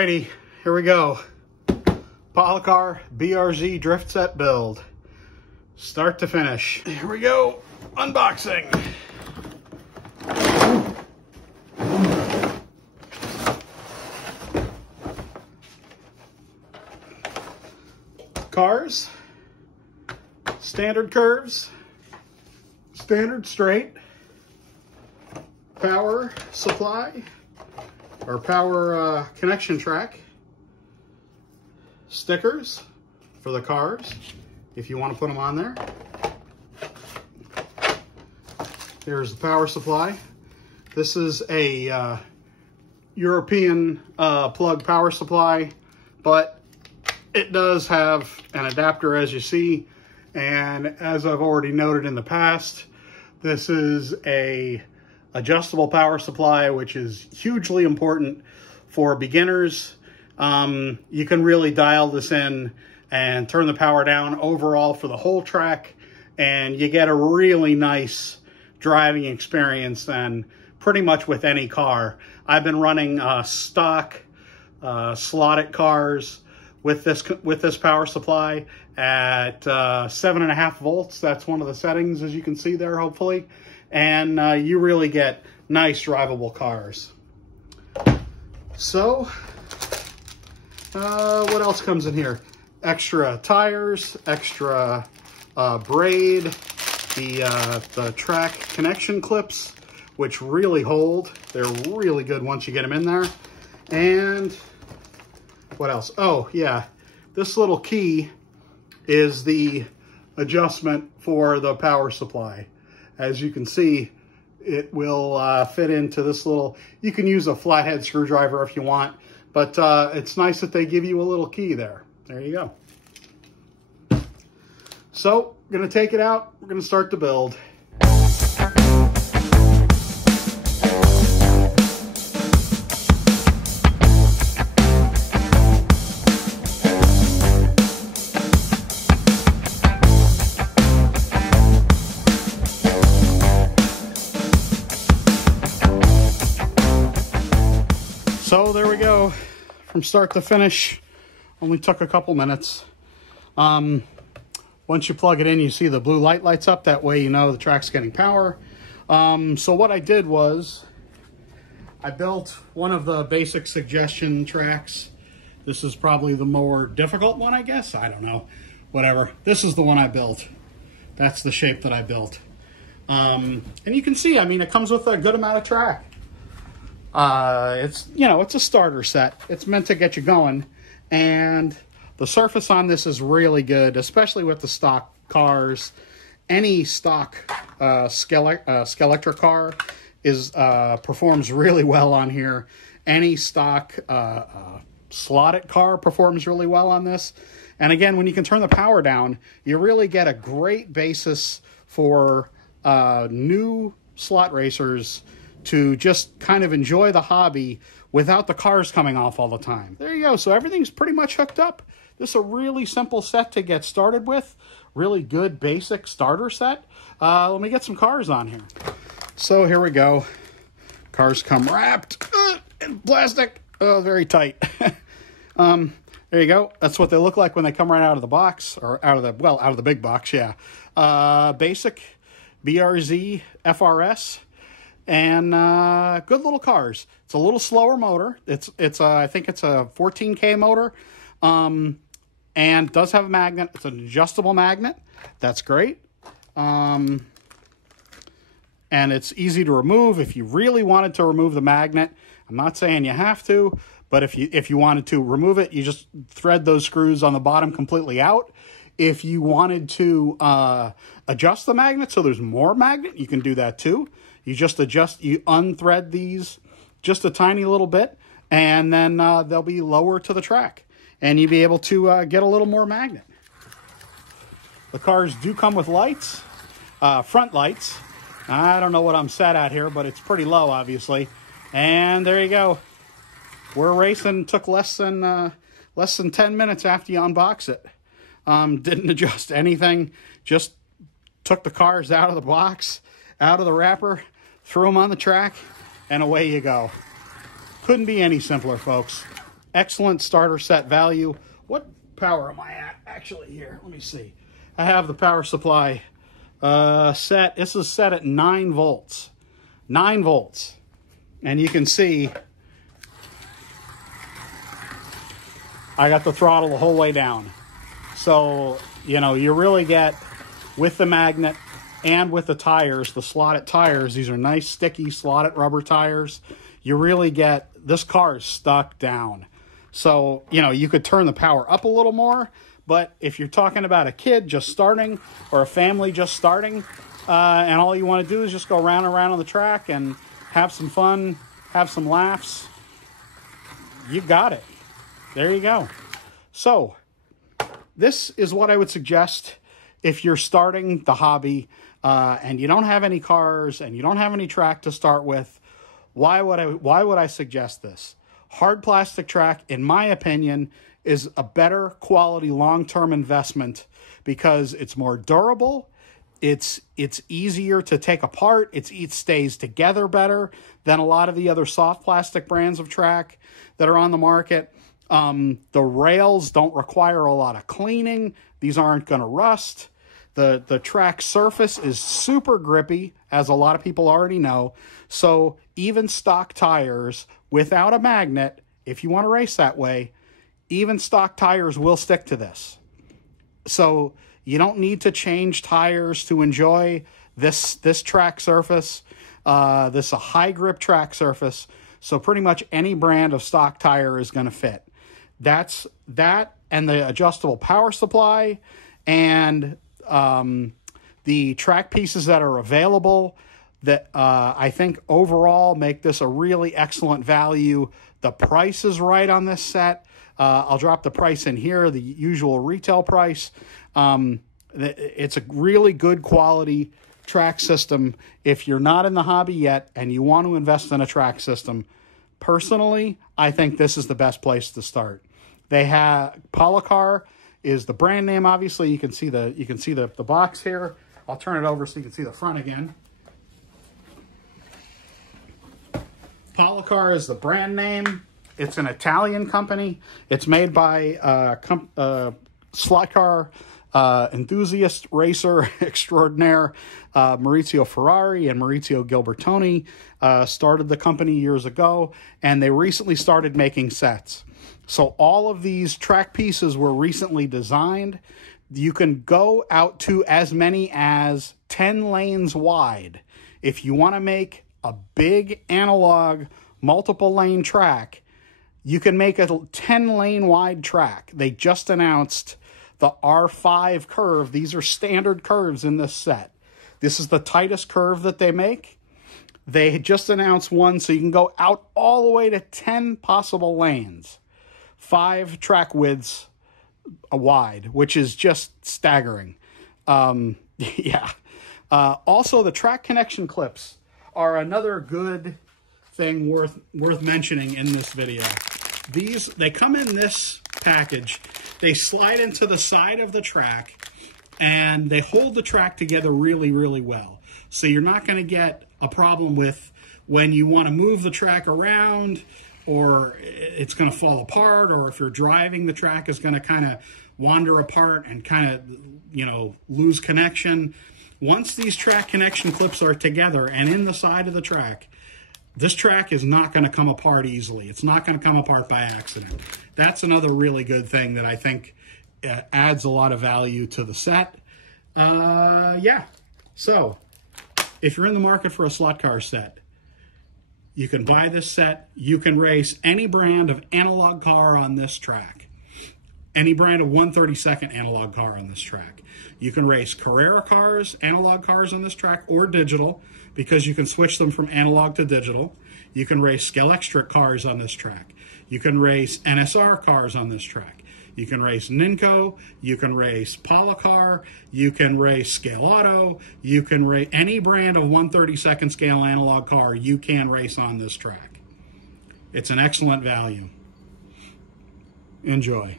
Alrighty, here we go. Slotcar BRZ drift set build. Start to finish. Here we go. Unboxing. Cars. Standard curves. Standard straight. Power supply. Or power connection track. Stickers for the cars, if you want to put them on there. Here's the power supply. This is a European plug power supply, but it does have an adapter, as you see. And as I've already noted in the past, this is a adjustable power supply, which is hugely important for beginners. You can really dial this in and turn the power down overall for the whole track, and you get a really nice driving experience and pretty much with any car. I've been running stock slotted cars with this power supply at 7.5 volts. That's one of the settings, as you can see there, hopefully. And you really get nice drivable cars. So, what else comes in here? Extra tires, extra braid, the track connection clips, which really hold. They're really good once you get them in there. And what else? Oh, yeah. This little key is the adjustment for the power supply. As you can see, it will fit into this little, you can use a flathead screwdriver if you want, but it's nice that they give you a little key there. There you go. So, I'm going to take it out. We're going to start the build. So there we go, from start to finish. Only took a couple minutes. Once you plug it in, you see the blue light lights up. That way you know the track's getting power. So what I did was, I built one of the basic suggestion tracks. This is probably the more difficult one, I guess. I don't know, whatever. This is the one I built. That's the shape that I built. And you can see, I mean, it comes with a good amount of track. It's, you know, it's a starter set. It's meant to get you going, and the surface on this is really good, especially with the stock cars. Any stock Skeletor car is performs really well on here. Any stock slotted car performs really well on this. And again, when you can turn the power down, you really get a great basis for new slot racers to just kind of enjoy the hobby without the cars coming off all the time. There you go. So everything's pretty much hooked up. This is a really simple set to get started with. Really good basic starter set. Let me get some cars on here. So here we go. Cars come wrapped in plastic. Oh, very tight. There you go. That's what they look like when they come right out of the box, or out of the big box, yeah. Basic BRZ FRS. And good little cars. It's a little slower motor. I think it's a 14K motor, and does have a magnet. It's an adjustable magnet. That's great. And it's easy to remove if you really wanted to remove the magnet. I'm not saying you have to, but if you wanted to remove it, you just thread those screws on the bottom completely out. If you wanted to adjust the magnet so there's more magnet, you can do that too. You just you unthread these just a tiny little bit, and then they'll be lower to the track, and you'll be able to get a little more magnet. The cars do come with lights, front lights. I don't know what I'm set at here, but it's pretty low, obviously. And there you go. We're racing. Took less than 10 minutes after you unbox it. Didn't adjust anything. Just took the cars out of the box, out of the wrapper, threw them on the track, and away you go. Couldn't be any simpler, folks. excellent starter set value. What power am I at actually here? Let me see. I have the power supply set. This is set at 9 volts. 9 volts. And you can see I got the throttle the whole way down. So, you know, you really get, with the magnet and with the tires, the slotted tires, these are nice, sticky, slotted rubber tires. You really get, this car is stuck down. So, you know, you could turn the power up a little more, but if you're talking about a kid just starting or a family just starting, and all you want to do is just go round and round on the track and have some fun, have some laughs, you got it. There you go. So, this is what I would suggest if you're starting the hobby and you don't have any cars and you don't have any track to start with. Why would I suggest this? Hard plastic track, in my opinion, is a better quality long-term investment because it's more durable. It's easier to take apart. It stays together better than a lot of the other soft plastic brands of track that are on the market. The rails don't require a lot of cleaning. These aren't going to rust. The track surface is super grippy, as a lot of people already know. So even stock tires without a magnet, if you want to race that way, even stock tires will stick to this. So you don't need to change tires to enjoy this track surface. This is a high grip track surface. So pretty much any brand of stock tire is going to fit. That's that, and the adjustable power supply and the track pieces that are available that I think overall make this a really excellent value. The price is right on this set. I'll drop the price in here, the usual retail price. It's a really good quality track system. If you're not in the hobby yet and you want to invest in a track system, personally, I think this is the best place to start. They have Polycar is the brand name. Obviously, you can see the box here. I'll turn it over so you can see the front again. Polycar is the brand name. It's an Italian company. It's made by slot car enthusiast racer extraordinaire Maurizio Ferrari and Maurizio Gilbertoni. Started the company years ago, and they recently started making sets. So all of these track pieces were recently designed. You can go out to as many as 10 lanes wide. If you want to make a big analog multiple lane track, you can make a 10 lane wide track. They just announced the R5 curve. These are standard curves in this set. This is the tightest curve that they make. They just announced one, so you can go out all the way to 10 possible lanes. 5 track widths wide, which is just staggering. Yeah. Also, the track connection clips are another good thing worth mentioning in this video. They come in this package. They slide into the side of the track, and they hold the track together really, really well. So you're not going to get a problem with when you want to move the track around, or it's going to fall apart, or if you're driving, the track is going to kind of wander apart and kind of, you know, lose connection. Once these track connection clips are together and in the side of the track, this track is not going to come apart easily. It's not going to come apart by accident. That's another really good thing that I think adds a lot of value to the set. Yeah. So, if you're in the market for a slot car set, you can buy this set. You can race any brand of analog car on this track. Any brand of 1/32 analog car on this track. You can race Carrera cars, analog cars on this track, or digital, because you can switch them from analog to digital. You can race Scalextric cars on this track. You can race NSR cars on this track. You can race Ninco. You can race Polycar. You can race Scale Auto. You can race any brand of 1/32 scale analog car you can race on this track. It's an excellent value. Enjoy.